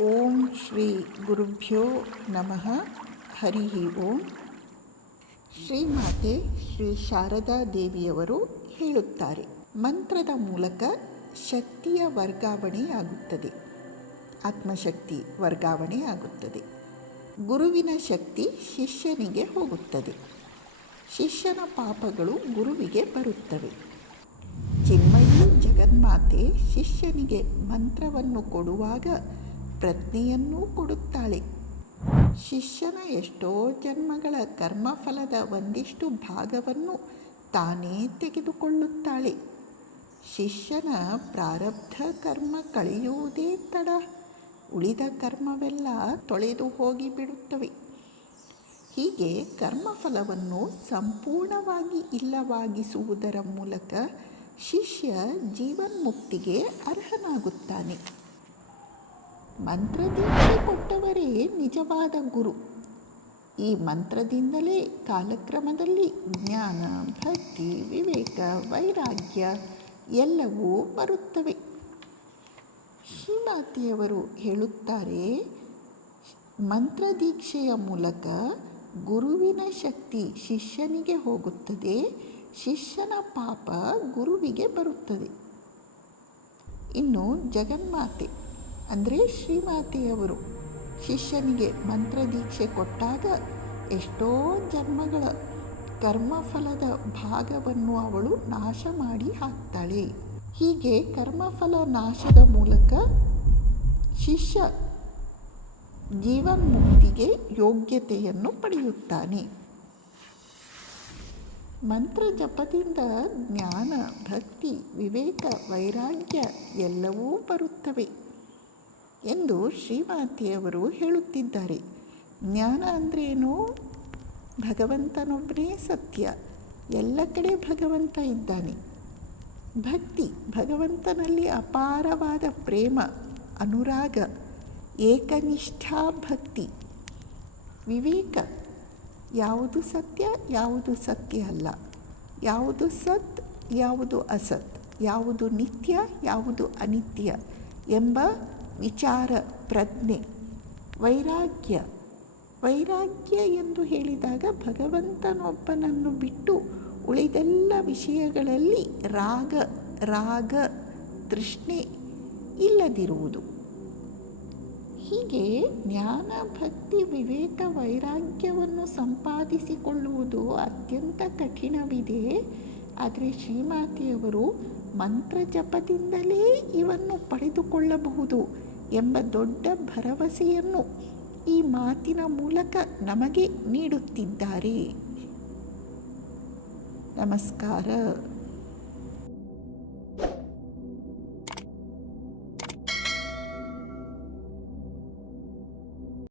ಓಂ ಶ್ರೀ ಗುರುಭ್ಯೋ ನಮಃ. ಹರಿ ಓಂ. ಶ್ರೀಮಾತೆ ಶ್ರೀ ಶಾರದಾ ದೇವಿಯವರು ಹೇಳುತ್ತಾರೆ, ಮಂತ್ರದ ಮೂಲಕ ಶಕ್ತಿಯ ವರ್ಗಾವಣೆಯಾಗುತ್ತದೆ, ಆತ್ಮಶಕ್ತಿ ವರ್ಗಾವಣೆ ಆಗುತ್ತದೆ. ಗುರುವಿನ ಶಕ್ತಿ ಶಿಷ್ಯನಿಗೆ ಹೋಗುತ್ತದೆ, ಶಿಷ್ಯನ ಪಾಪಗಳು ಗುರುವಿಗೆ ಬರುತ್ತವೆ. ಚಿನ್ಮಯಿ ಜಗನ್ಮಾತೆ ಶಿಷ್ಯನಿಗೆ ಮಂತ್ರವನ್ನು ಕೊಡುವಾಗ ಪ್ರಜ್ಞೆಯನ್ನೂ ಕೊಡುತ್ತಾಳೆ. ಶಿಷ್ಯನ ಎಷ್ಟೋ ಜನ್ಮಗಳ ಕರ್ಮಫಲದ ಒಂದಿಷ್ಟು ಭಾಗವನ್ನು ತಾನೇ ತೆಗೆದುಕೊಳ್ಳುತ್ತಾಳೆ. ಶಿಷ್ಯನ ಪ್ರಾರಬ್ಧ ಕರ್ಮ ಕಳೆಯುವುದೇ ತಡ, ಉಳಿದ ಕರ್ಮವೆಲ್ಲ ತೊಳೆದು ಹೋಗಿಬಿಡುತ್ತವೆ. ಹೀಗೆ ಕರ್ಮಫಲವನ್ನು ಸಂಪೂರ್ಣವಾಗಿ ಇಲ್ಲವಾಗಿಸುವುದರ ಮೂಲಕ ಶಿಷ್ಯ ಜೀವನ್ಮುಕ್ತಿಗೆ ಅರ್ಹನಾಗುತ್ತಾನೆ. ಮಂತ್ರದೀಕ್ಷೆ ಕೊಟ್ಟವರೇ ನಿಜವಾದ ಗುರು. ಈ ಮಂತ್ರದಿಂದಲೇ ಕಾಲಕ್ರಮದಲ್ಲಿ ಜ್ಞಾನ, ಭಕ್ತಿ, ವಿವೇಕ, ವೈರಾಗ್ಯ ಎಲ್ಲವೂ ಬರುತ್ತವೆ. ಶ್ರೀಮಾತೆಯವರು ಹೇಳುತ್ತಾರೆ, ಮಂತ್ರದೀಕ್ಷೆಯ ಮೂಲಕ ಗುರುವಿನ ಶಕ್ತಿ ಶಿಷ್ಯನಿಗೆ ಹೋಗುತ್ತದೆ, ಶಿಷ್ಯನ ಪಾಪ ಗುರುವಿಗೆ ಬರುತ್ತದೆ. ಇನ್ನು ಜಗನ್ಮಾತೆ ಅಂದರೆ ಶ್ರೀಮಾತೆಯವರು ಶಿಷ್ಯನಿಗೆ ಮಂತ್ರದೀಕ್ಷೆ ಕೊಟ್ಟಾಗ ಎಷ್ಟೋ ಜನ್ಮಗಳ ಕರ್ಮಫಲದ ಭಾಗವನ್ನು ಅವಳು ನಾಶ ಮಾಡಿ ಹಾಕ್ತಾಳೆ. ಹೀಗೆ ಕರ್ಮಫಲ ನಾಶದ ಮೂಲಕ ಶಿಷ್ಯ ಜೀವನ್ಮುಕ್ತಿಗೆ ಯೋಗ್ಯತೆಯನ್ನು ಪಡೆಯುತ್ತಾನೆ. ಮಂತ್ರ ಜಪದಿಂದ ಜ್ಞಾನ, ಭಕ್ತಿ, ವಿವೇಕ, ವೈರಾಗ್ಯ ಎಲ್ಲವೂ ಬರುತ್ತವೆ ಎಂದು ಶ್ರೀಮಾತೆಯವರು ಹೇಳುತ್ತಿದ್ದಾರೆ. ಜ್ಞಾನ ಅಂದ್ರೇನು? ಭಗವಂತನೊಬ್ಬನೇ ಸತ್ಯ, ಎಲ್ಲ ಕಡೆ ಭಗವಂತ ಇದ್ದಾನೆ. ಭಕ್ತಿ, ಭಗವಂತನಲ್ಲಿ ಅಪಾರವಾದ ಪ್ರೇಮ, ಅನುರಾಗ, ಏಕನಿಷ್ಠಾ ಭಕ್ತಿ. ವಿವೇಕ, ಯಾವುದು ಸತ್ಯ, ಯಾವುದು ಸತ್ಯ ಅಲ್ಲ, ಯಾವುದು ಸತ್, ಯಾವುದು ಅಸತ್, ಯಾವುದು ನಿತ್ಯ, ಯಾವುದು ಅನಿತ್ಯ ಎಂಬ ವಿಚಾರ ಪ್ರಜ್ಞೆ. ವೈರಾಗ್ಯ, ವೈರಾಗ್ಯ ಎಂದು ಹೇಳಿದಾಗ ಭಗವಂತನೊಬ್ಬನನ್ನು ಬಿಟ್ಟು ಉಳಿದೆಲ್ಲ ವಿಷಯಗಳಲ್ಲಿ ರಾಗ ತೃಷ್ಣೆ ಇಲ್ಲದಿರುವುದು. ಹೀಗೆ ಜ್ಞಾನ, ಭಕ್ತಿ, ವಿವೇಕ, ವೈರಾಗ್ಯವನ್ನು ಸಂಪಾದಿಸಿಕೊಳ್ಳುವುದು ಅತ್ಯಂತ ಕಠಿಣವಿದೆ. ಆದರೆ ಶ್ರೀಮಾತೆಯವರು ಮಂತ್ರ ಜಪದಿಂದಲೇ ಇವನ್ನು ಪಡೆದುಕೊಳ್ಳಬಹುದು ಎಂಬ ದೊಡ್ಡ ಭರವಸೆಯನ್ನು ಈ ಮಾತಿನ ಮೂಲಕ ನಮಗೆ ನೀಡುತ್ತಿದ್ದಾರೆ. ನಮಸ್ಕಾರ.